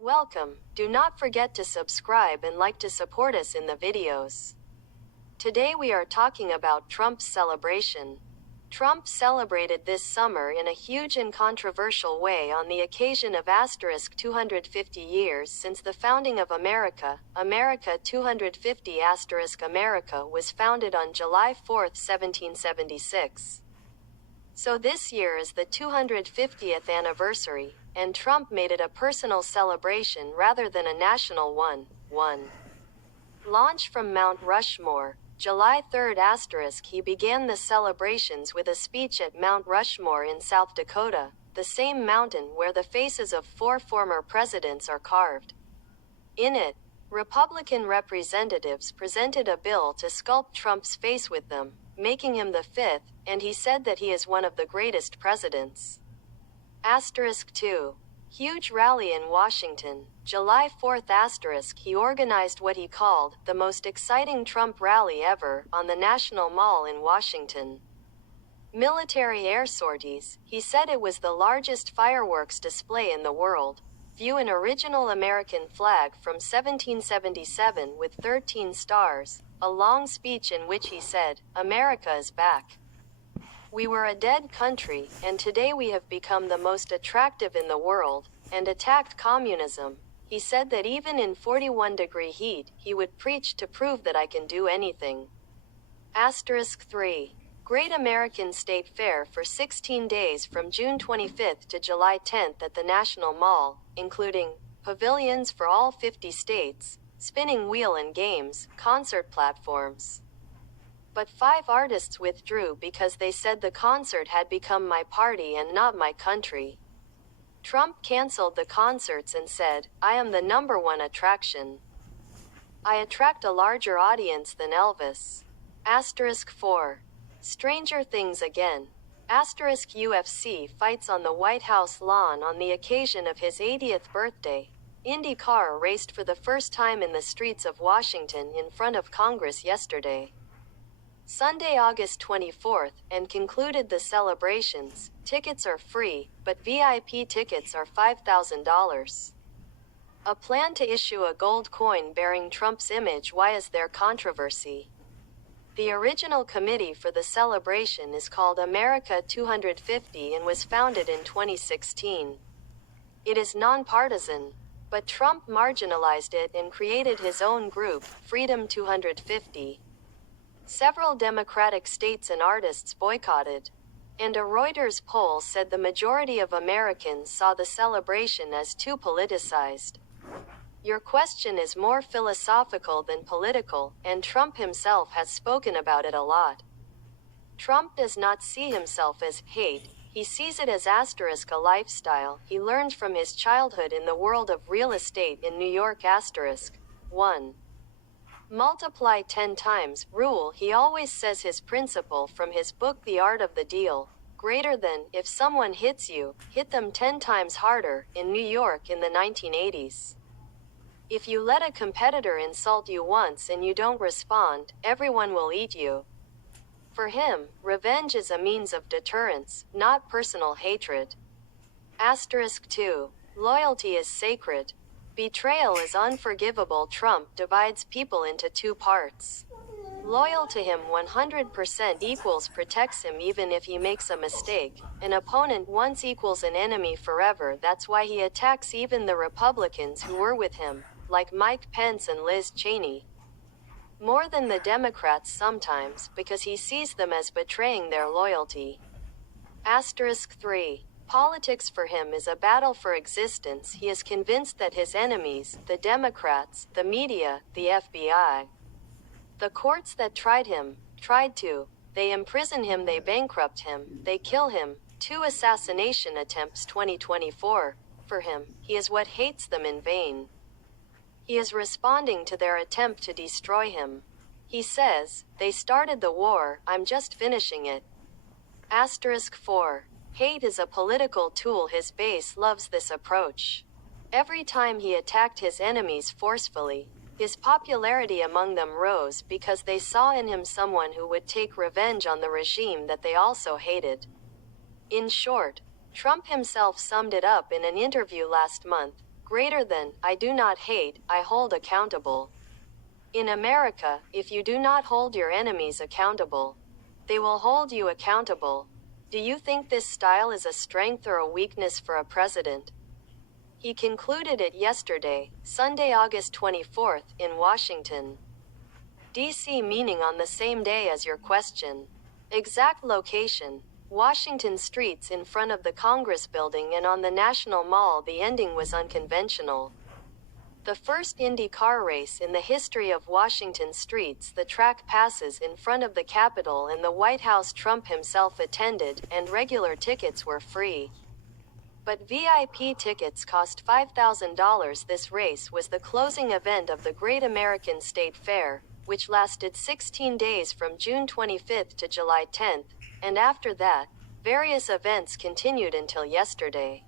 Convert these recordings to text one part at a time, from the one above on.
Welcome. Do not forget to subscribe and like to support us in the videos. Today we are talking about Trump's celebration. Trump celebrated this summer in a huge and controversial way on the occasion of 250 years since the founding of America. America 250 America was founded on July 4, 1776. So this year is the 250th anniversary, and Trump made it a personal celebration rather than a national one. Launch from Mount Rushmore, July 3. He began the celebrations with a speech at Mount Rushmore in South Dakota, the same mountain where the faces of 4 former presidents are carved. In it, Republican representatives presented a bill to sculpt Trump's face with them, making him the 5th, and he said that he is one of the greatest presidents. 2. Huge rally in Washington, July 4. He organized what he called the most exciting Trump rally ever on the National Mall in Washington. Military air sorties, he said it was the largest fireworks display in the world. View an original American flag from 1777 with 13 stars, a long speech in which he said, "America is back. We were a dead country, and today we have become the most attractive in the world," and attacked communism. He said that even in 41-degree heat, he would preach to prove that I can do anything. 3. Great American State Fair for 16 days from June 25 to July 10 at the National Mall, including pavilions for all 50 states, spinning wheel and games, concert platforms. But 5 artists withdrew because they said the concert had become my party and not my country. Trump canceled the concerts and said, "I am the #1 attraction. I attract a larger audience than Elvis." 4. Stranger things again. UFC fights on the White House lawn on the occasion of his 80th birthday. Indy car raced for the first time in the streets of Washington in front of Congress yesterday. Sunday, August 24, and concluded the celebrations. Tickets are free, but VIP tickets are $5,000. A plan to issue a gold coin bearing Trump's image. Why is there controversy? The original committee for the celebration is called America 250 and was founded in 2016. It is nonpartisan, but Trump marginalized it and created his own group, Freedom 250. Several Democratic states and artists boycotted. And a Reuters poll said the majority of Americans saw the celebration as too politicized. Your question is more philosophical than political, and Trump himself has spoken about it a lot. Trump does not see himself as hate, he sees it as a lifestyle he learned from his childhood in the world of real estate in New York. 1. Multiply 10 times rule. He always says his principle from his book The Art of the Deal, greater than, if someone hits you, hit them 10 times harder, in New York in the 1980s. If you let a competitor insult you once and you don't respond, everyone will eat you. For him, revenge is a means of deterrence, not personal hatred. 2. Loyalty is sacred. Betrayal is unforgivable. Trump divides people into 2 parts. Loyal to him 100% equals protects him even if he makes a mistake. An opponent once equals an enemy forever. That's why he attacks even the Republicans who were with him, like Mike Pence and Liz Cheney. More than the Democrats sometimes, because he sees them as betraying their loyalty. 3. Politics for him is a battle for existence. He is convinced that his enemies, the Democrats, the media, the FBI, the courts that tried to, they imprison him, they bankrupt him, they kill him. 2 assassination attempts 2024. For him, he is what hates them in vain. He is responding to their attempt to destroy him. He says, "They started the war, I'm just finishing it." 4. Hate is a political tool. His base loves this approach. Every time he attacked his enemies forcefully, his popularity among them rose because they saw in him someone who would take revenge on the regime that they also hated. In short, Trump himself summed it up in an interview last month, Greater than, I do not hate, I hold accountable. In America, if you do not hold your enemies accountable, they will hold you accountable. Do you think this style is a strength or a weakness for a president? He concluded it yesterday, Sunday, August 24th, in Washington, D.C., meaning on the same day as your question. Exact location: Washington streets in front of the Congress building and on the National Mall. The ending was unconventional. The first Indy car race in the history of Washington streets. The track passes in front of the Capitol and the White House. Trump himself attended, and regular tickets were free. But VIP tickets cost $5,000. This race was the closing event of the Great American State Fair, which lasted 16 days from June 25th to July 10th, and after that, various events continued until yesterday.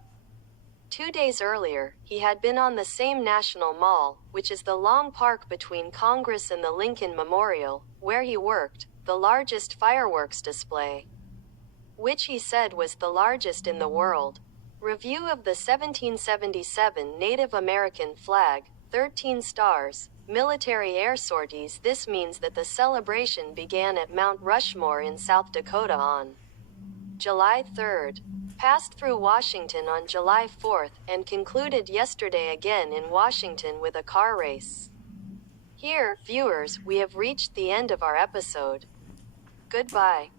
2 days earlier, he had been on the same National Mall, which is the long park between Congress and the Lincoln Memorial, where he worked, the largest fireworks display, which he said was the largest in the world. Review of the 1777 Native American flag, 13 stars, military air sorties. This means that the celebration began at Mount Rushmore in South Dakota on July 3rd, passed through Washington on July 4th, and concluded yesterday again in Washington with a car race. Here, viewers, we have reached the end of our episode. Goodbye.